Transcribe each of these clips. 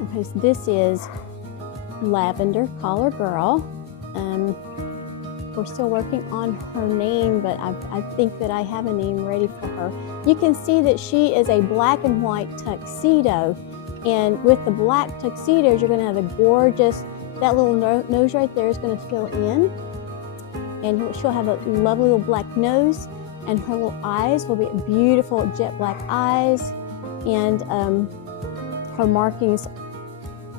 Okay, so this is Lavender Collar Girl. We're still working on her name, but I think that I have a name ready for her. You can see that she is a black and white tuxedo, and with the black tuxedos, you're going to have a gorgeous, that little nose right there is going to fill in, and she'll have a lovely little black nose, and her little eyes will be beautiful jet black eyes, and her markings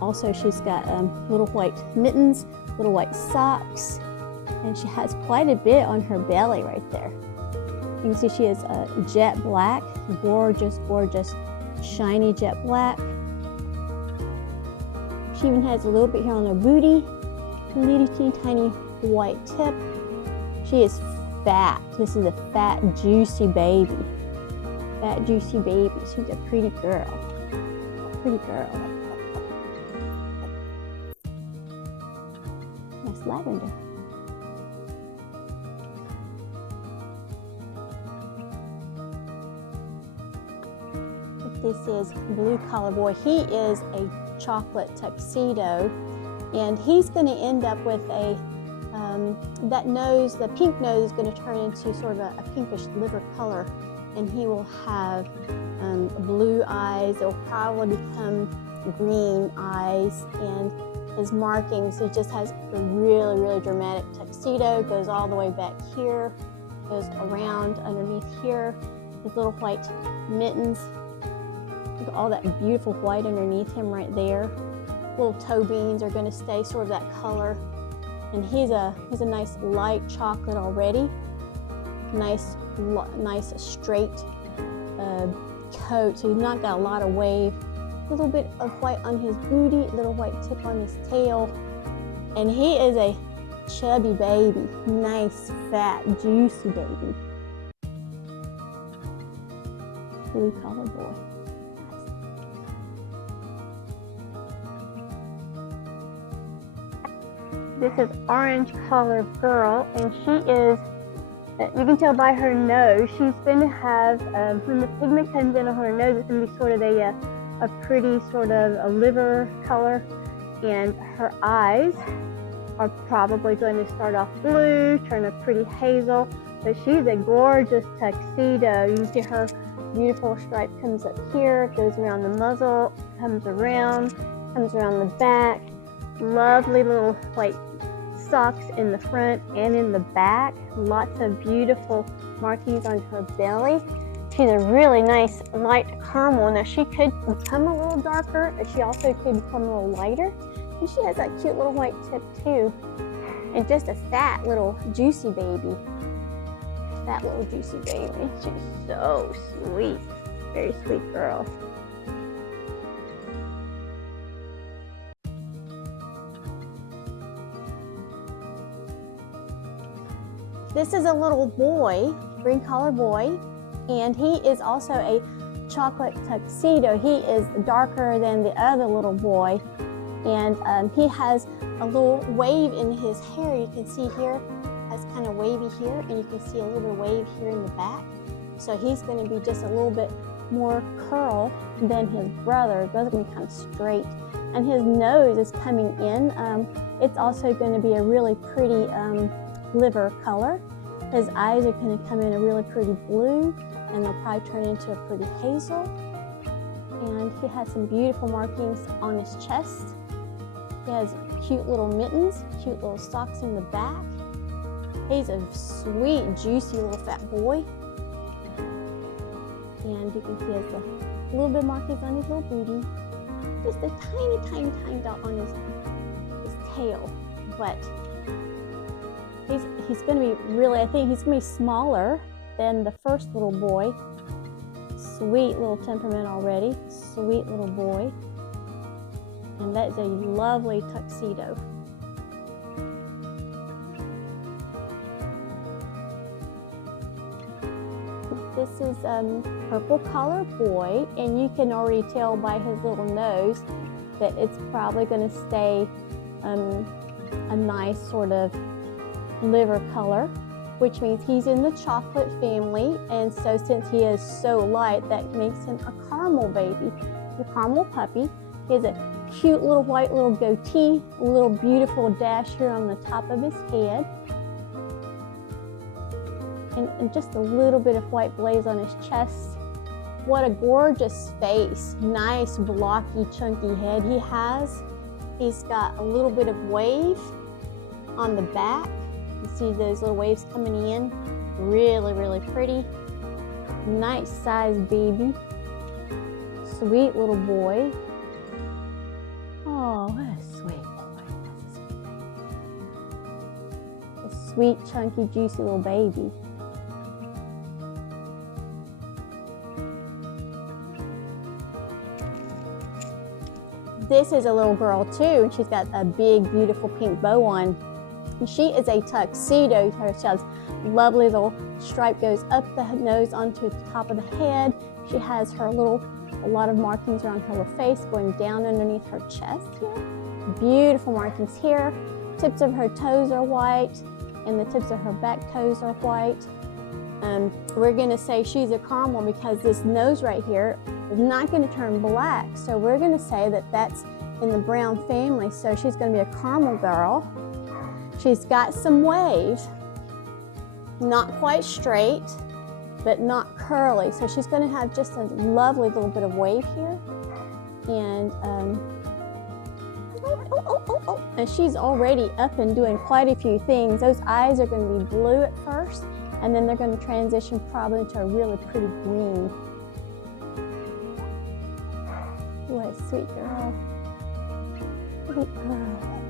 also, she's got little white mittens, little white socks, and she has quite a bit on her belly right there. You can see she is jet black, gorgeous, gorgeous, shiny jet black. She even has a little bit here on her booty, a little teeny tiny white tip. She is fat. This is a fat, juicy baby. Fat, juicy baby. She's a pretty girl. Pretty girl. That's Lavender. This is Blue Collar Boy. He is a chocolate tuxedo, and he's going to end up with a that nose, the pink nose, is going to turn into sort of a pinkish liver color, and he will have blue eyes. They'll probably become green eyes, and his markings, he just has a really, really dramatic tuxedo. Goes all the way back here, goes around underneath here. His little white mittens. Look at all that beautiful white underneath him right there. Little toe beans are going to stay sort of that color. And he's a nice light chocolate already. Nice straight coat. So he's not got a lot of wave. A little bit of white on his booty, little white tip on his tail. And he is a chubby baby. Nice, fat, juicy baby. Blue Collar Boy. This is Orange Collar Girl, and she is, you can tell by her nose, she's going to have, when the pigment comes in on her nose, it's going to be sort of a pretty sort of a liver color, and her eyes are probably going to start off blue, turn a pretty hazel, but she's a gorgeous tuxedo. You can see her beautiful stripe comes up here, goes around the muzzle, comes around the back. Lovely little white socks in the front and in the back. Lots of beautiful markings on her belly. She's a really nice light caramel. Now she could become a little darker, and she also could become a little lighter. And she has that cute little white tip too. And just a fat little juicy baby. Fat little juicy baby. She's so sweet. Very sweet girl. This is a little boy, green collar boy, and he is also a chocolate tuxedo. He is darker than the other little boy, and he has a little wave in his hair. You can see here, has kind of wavy here, and you can see a little bit of wave here in the back. So he's going to be just a little bit more curl than his brother. His brother's going to be kind of straight, and his nose is coming in. It's also going to be a really pretty liver color. His eyes are going to come in a really pretty blue, and they'll probably turn into a pretty hazel. And he has some beautiful markings on his chest. He has cute little mittens, cute little socks in the back. He's a sweet, juicy little fat boy. And you can see he has a little bit of markings on his little booty. Just a tiny, tiny, tiny dot on his tail. But he's going to be really, I think he's going to be smaller than the first little boy. Sweet little temperament already. Sweet little boy. And that is a lovely tuxedo. This is Purple Collar Boy, and you can already tell by his little nose that it's probably going to stay a nice sort of liver color, which means he's in the chocolate family, and so since he is so light, that makes him a caramel baby, a caramel puppy. He has a cute little white little goatee, a little beautiful dash here on the top of his head. And just a little bit of white blaze on his chest. What a gorgeous face. Nice, blocky, chunky head he has. He's got a little bit of wave on the back. You see those little waves coming in. Really, really pretty. Nice sized baby. Sweet little boy. Oh, what a sweet boy. That's a sweet, chunky, juicy little baby. This is a little girl too, and she's got a big, beautiful pink bow on. And she is a tuxedo. She has lovely little stripe goes up the nose onto the top of the head. She has her a lot of markings around her little face going down underneath her chest here. Beautiful markings here. Tips of her toes are white, and the tips of her back toes are white. We're gonna say she's a caramel because this nose right here is not gonna turn black. So we're gonna say that that's in the brown family. So she's gonna be a caramel girl. She's got some wave, not quite straight, but not curly. So she's gonna have just a lovely little bit of wave here. And and she's already up and doing quite a few things. Those eyes are gonna be blue at first, and then they're gonna transition probably into a really pretty green. What a sweet girl. Sweet girl.